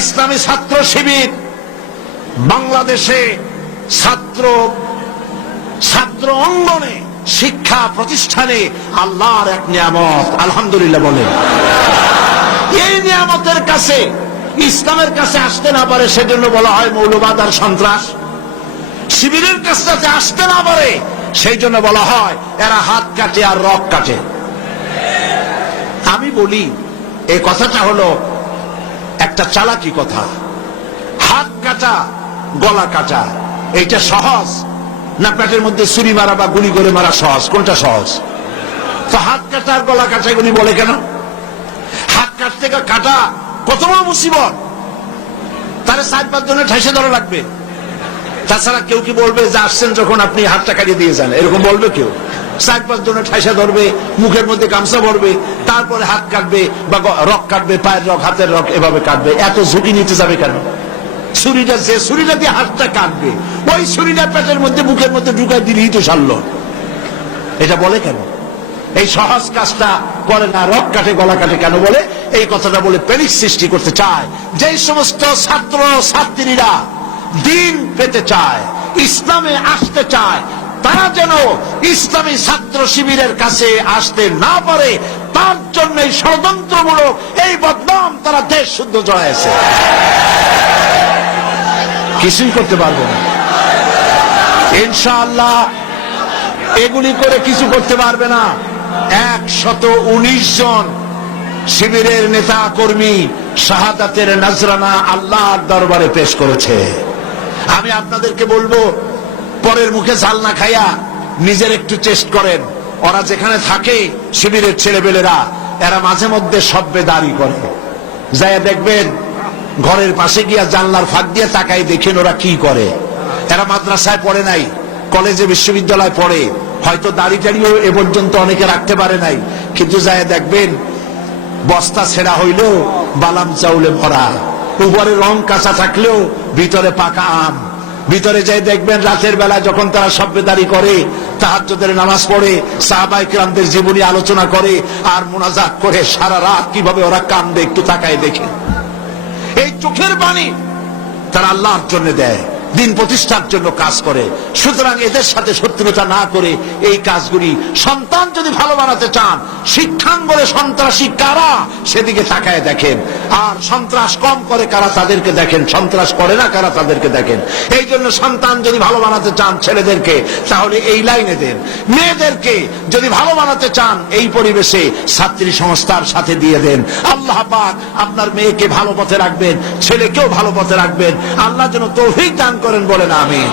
ইসলামী ছাত্র শিবির বাংলাদেশে ছাত্র অঙ্গনে শিক্ষা প্রতিষ্ঠানে আল্লাহর এক নিয়ামত, আলহামদুলিল্লাহ বলে। এই নিয়ামতের কাছে, ইসলামের কাছে আসতে না পারে সেজন্য বলা হয় মৌলবাদ আর সন্ত্রাস। শিবিরের কাছে আসতে না পারে সেই জন্য বলা হয় এরা হাত কাটে আর রক কাটে। আমি বলি এই কথাটা হলো একটা চালাকি কথা। হাত কাটা গলা কাটা এইটা সহজ না পেটের মধ্যে ছুরি মারা বা গুলি করে মারা সহজ? কোনটা সহজ? তো হাত কাটা আর গলা কাটা গুলি বলে কেন? হাত কাটতে কাটা কত বড় মুসিবত, তাহলে 4-5 জনের ঠাইসে ধরা লাগবে। তাছাড়া কেউ কি বলবে যে আসছেন যখন আপনি হাতটা কাটিয়ে দিয়ে যান, এরকম বলবে কেউ? 4-5 জনের ঠাইসা ধরবে, মুখের মধ্যে গামছা ভরবে, তারপরে হাত কাটবে বা রক কাটবে, পায়ের রক, হাতের রক, এভাবে কাটবে। এত ঝুঁকি নিতে যাবে কেন? ছুরিটা, যে ছুরিটা দিয়ে হাতটা কাটবে ওই ছুরিটা পেটের মধ্যে মুখের মধ্যে ঢুকাই দিলেই তো সারলো। এটা বলে কেন? এই সহজ কাজটা করে না, রক কাটে গলা কাটে কেন বলে? এই কথাটা বলে প্যানিক সৃষ্টি করতে চায়। যে সমস্ত ছাত্র ছাত্রীরা দিন পেতে চায়, ইসলামে আসতে চায়, তারা যেন ইসলামী ছাত্র শিবিরের কাছে আসতে না পারে তার জন্য ষড়যন্ত্রমূলক এই বদনাম তারা দেশ শুদ্ধ জড়াইছে। কিছুই করতে পারবে না ইনশাআল্লাহ, এগুলি করে কিছু করতে পারবে না। 119 জন শিবিরের নেতা কর্মী শাহাদাতের নজরানা আল্লাহর দরবারে পেশ করেছে। আমি আপনাদেরকে বলবো, পরের মুখে ঝাল না খাইয়া নিজের একটু চেষ্টা করেন। ওরা যেখানে থাকে শিবিরের ছেলেবেলেরা, এরা মাঝে মধ্যে সব্বে দাঁড়ি করে, যাই দেখবেন ঘরের পাশে গিয়া জানলার ফাঁক দিয়ে তাকাই দেখেন ওরা কি করে। এরা মাদ্রাসায় পড়ে নাই, কলেজে বিশ্ববিদ্যালয় পড়ে, হয়তো দাড়ি টাড়িও এ পর্যন্ত অনেকে রাখতে পারে নাই, কিন্তু যাই দেখবেন বস্তা ছেঁড়া হইলেও বালাম চাউলে ভরা, উপরে রং কাঁচা থাকলেও ভিতরে পাকা আম। ভিতরে যাই দেখবেন রাতের বেলা যখন তারা সব্বেদারি করে, তাহাজ্জুদের নামাজ পড়ে, সাহাবায়ে কিরামদের জীবনী আলোচনা করে আর মুনাজাত করে, সারা রাত কিভাবে ওরা কান্দে একটু তাকায় দেখে। এই চোখের পানি তারা আল্লাহর জন্য দেয়, দিন প্রতিষ্ঠার জন্য কাজ করে। সুতরাং এদের সাথে শত্রুতা না করে এই কাজগুলি, সন্তান যদি ভালো বানাতে চান, শিক্ষাঙ্গনে সন্ত্রাসী কারা সেদিকে তাকায় দেখেন, আর সন্ত্রাস কম করে কারা তাদেরকে দেখেন, সন্ত্রাস করে না কারা তাদেরকে দেখেন। এই জন্য সন্তান যদি ভালো বানাতে চান ছেলেদেরকে, তাহলে এই লাইনে দেন। মেয়েদেরকে যদি ভালো বানাতে চান এই পরিবেশে ছাত্রী সংস্থার সাথে দিয়ে দেন। আল্লাহ পাক আপনার মেয়েকে ভালো পথে রাখবেন, ছেলেকেও ভালো পথে রাখবেন। আল্লাহ যেন তৌফিক দান করেন, বলেন আমিন।